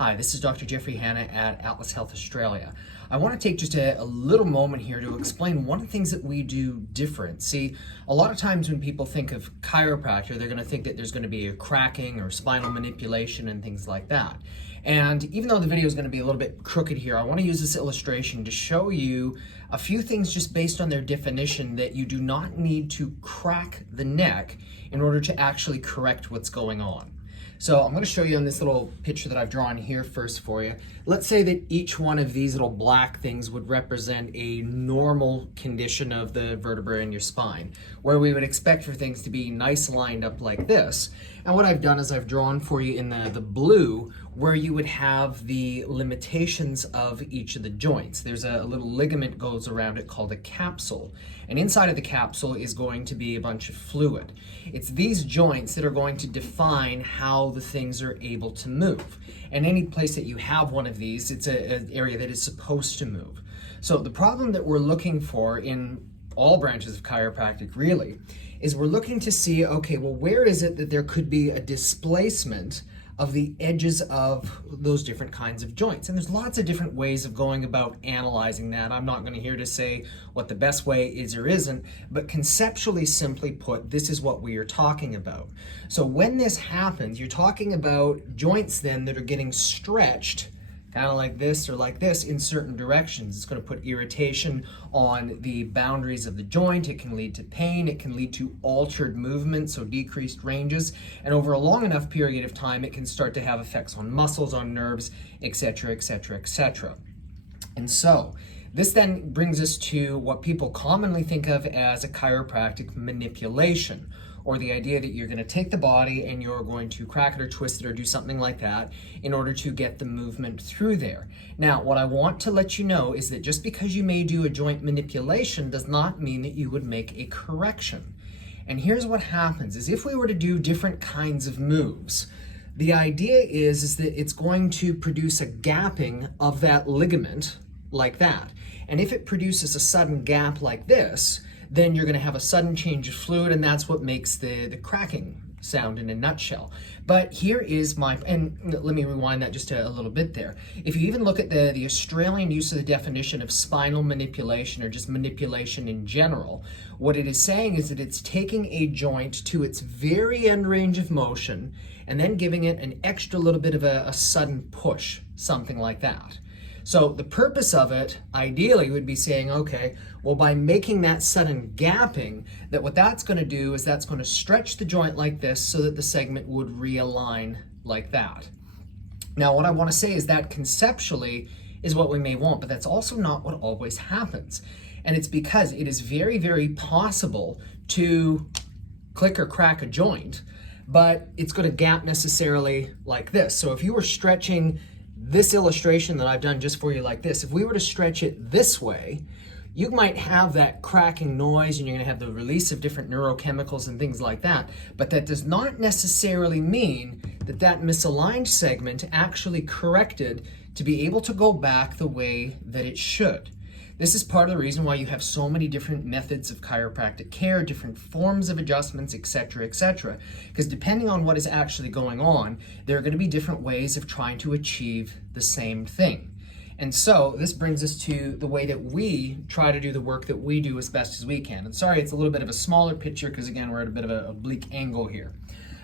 Hi, this is Dr. Jeffrey Hanna at Atlas Health Australia. I want to take just a little moment here to explain one of the things that we do different. See, a lot of times when people think of chiropractor, they're going to think that there's going to be a cracking or spinal manipulation and things like that. And even though the video is going to be a little bit crooked here, I want to use this illustration to show you a few things just based on their definition that you do not need to crack the neck in order to actually correct what's going on. So I'm going to show you on this little picture that I've drawn here first for you. Let's say that each one of these little black things would represent a normal condition of the vertebra in your spine, where we would expect for things to be nice lined up like this. And what I've done is I've drawn for you in the blue where you would have the limitations of each of the joints. There's a little ligament goes around it called a capsule. And inside of the capsule is going to be a bunch of fluid. It's these joints that are going to define how the things are able to move. And any place that you have one of these, it's an area that is supposed to move. So the problem that we're looking for in all branches of chiropractic really is we're looking to see, okay, well, where is it that there could be a displacement of the edges of those different kinds of joints? And there's lots of different ways of going about analyzing that. I'm not going to here to say what the best way is or isn't, but conceptually, simply put, this is what we are talking about. So when this happens, you're talking about joints then that are getting stretched kind of like this or like this in certain directions. It's going to put irritation on the boundaries of the joint. It can lead to pain. It can lead to altered movement, so decreased ranges. And over a long enough period of time, it can start to have effects on muscles, on nerves, etc., etc., etc. And so this then brings us to what people commonly think of as a chiropractic manipulation, or the idea that you're going to take the body and you're going to crack it or twist it or do something like that in order to get the movement through there. Now, what I want to let you know is that just because you may do a joint manipulation does not mean that you would make a correction. And here's what happens is if we were to do different kinds of moves, the idea is that it's going to produce a gapping of that ligament like that. And if it produces a sudden gap like this, then you're going to have a sudden change of fluid, and that's what makes the cracking sound in a nutshell. But here is and let me rewind that just a little bit there. If you even look at the Australian use of the definition of spinal manipulation or just manipulation in general, what it is saying is that it's taking a joint to its very end range of motion and then giving it an extra little bit of a sudden push, something like that. So the purpose of it, ideally, would be saying, okay, well, by making that sudden gapping, that what that's going to do is that's going to stretch the joint like this so that the segment would realign like that. Now, what I want to say is that conceptually is what we may want, but that's also not what always happens. And it's because it is very, very possible to click or crack a joint, but it's going to gap necessarily like this. So if you were stretching this illustration that I've done just for you like this, if we were to stretch it this way, you might have that cracking noise and you're going to have the release of different neurochemicals and things like that. But that does not necessarily mean that that misaligned segment actually corrected to be able to go back the way that it should. This is part of the reason why you have so many different methods of chiropractic care, different forms of adjustments, etc., etc. Because depending on what is actually going on, there are going to be different ways of trying to achieve the same thing. And so this brings us to the way that we try to do the work that we do as best as we can. And sorry, it's a little bit of a smaller picture because again, we're at a bit of an oblique angle here.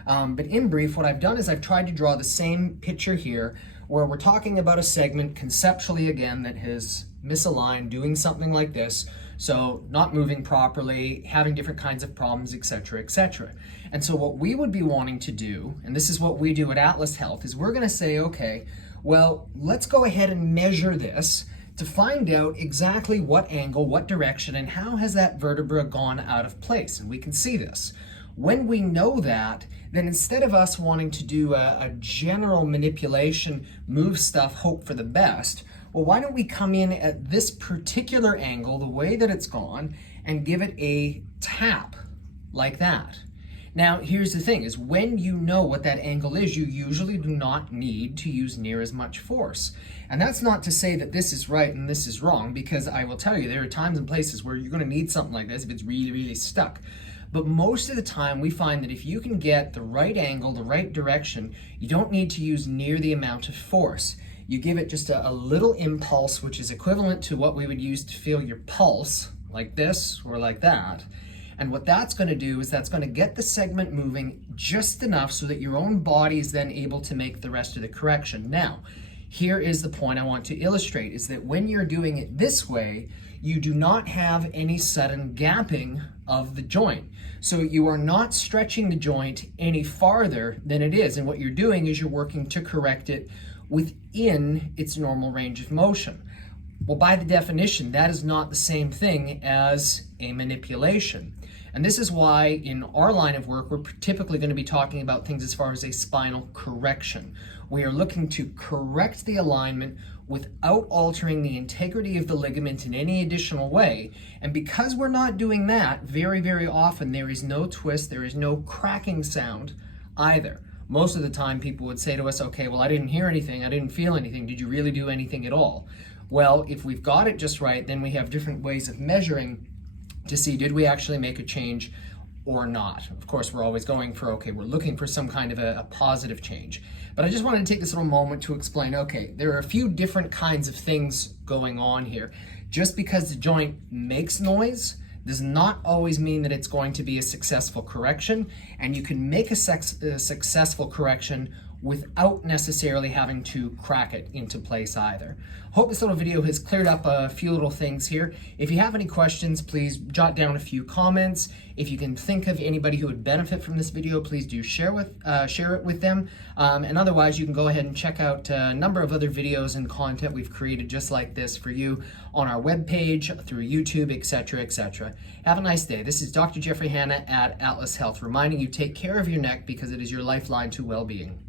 But in brief, what I've done is I've tried to draw the same picture here where we're talking about a segment conceptually again that has misaligned, doing something like this, so not moving properly, having different kinds of problems, etc., etc. And so what we would be wanting to do, and this is what we do at Atlas Health, is we're going to say, okay, well, let's go ahead and measure this to find out exactly what angle, what direction, and how has that vertebra gone out of place. And we can see this. When we know that, then instead of us wanting to do a general manipulation, move stuff, hope for the best, well, why don't we come in at this particular angle, the way that it's gone, and give it a tap like that. Now, here's the thing, is when you know what that angle is, you usually do not need to use near as much force. And that's not to say that this is right and this is wrong, because I will tell you, there are times and places where you're going to need something like this if it's really, really stuck. But most of the time we find that if you can get the right angle, the right direction, you don't need to use near the amount of force. You give it just a little impulse, which is equivalent to what we would use to feel your pulse, like this or like that. And what that's going to do is that's going to get the segment moving just enough so that your own body is then able to make the rest of the correction. Now, here is the point I want to illustrate, is that when you're doing it this way, you do not have any sudden gapping of the joint. So you are not stretching the joint any farther than it is. And what you're doing is you're working to correct it within its normal range of motion. Well, by the definition, that is not the same thing as a manipulation. And this is why in our line of work, we're typically going to be talking about things as far as a spinal correction. We are looking to correct the alignment without altering the integrity of the ligament in any additional way. And because we're not doing that, very, very often there is no twist, there is no cracking sound either. Most of the time people would say to us, okay, well, I didn't hear anything, I didn't feel anything. Did you really do anything at all? Well, if we've got it just right, then we have different ways of measuring to see, did we actually make a change or not? Of course, we're always going for, okay, we're looking for some kind of a positive change. But I just wanted to take this little moment to explain, okay, there are a few different kinds of things going on here. Just because the joint makes noise does not always mean that it's going to be a successful correction, and you can make a successful correction without necessarily having to crack it into place either. Hope this little video has cleared up a few little things here. If you have any questions, please jot down a few comments. If you can think of anybody who would benefit from this video, please do share it with them. And otherwise, you can go ahead and check out a number of other videos and content we've created just like this for you on our webpage, through YouTube, etc., etc. Have a nice day. This is Dr. Jeffrey Hanna at Atlas Health, reminding you, take care of your neck because it is your lifeline to well-being.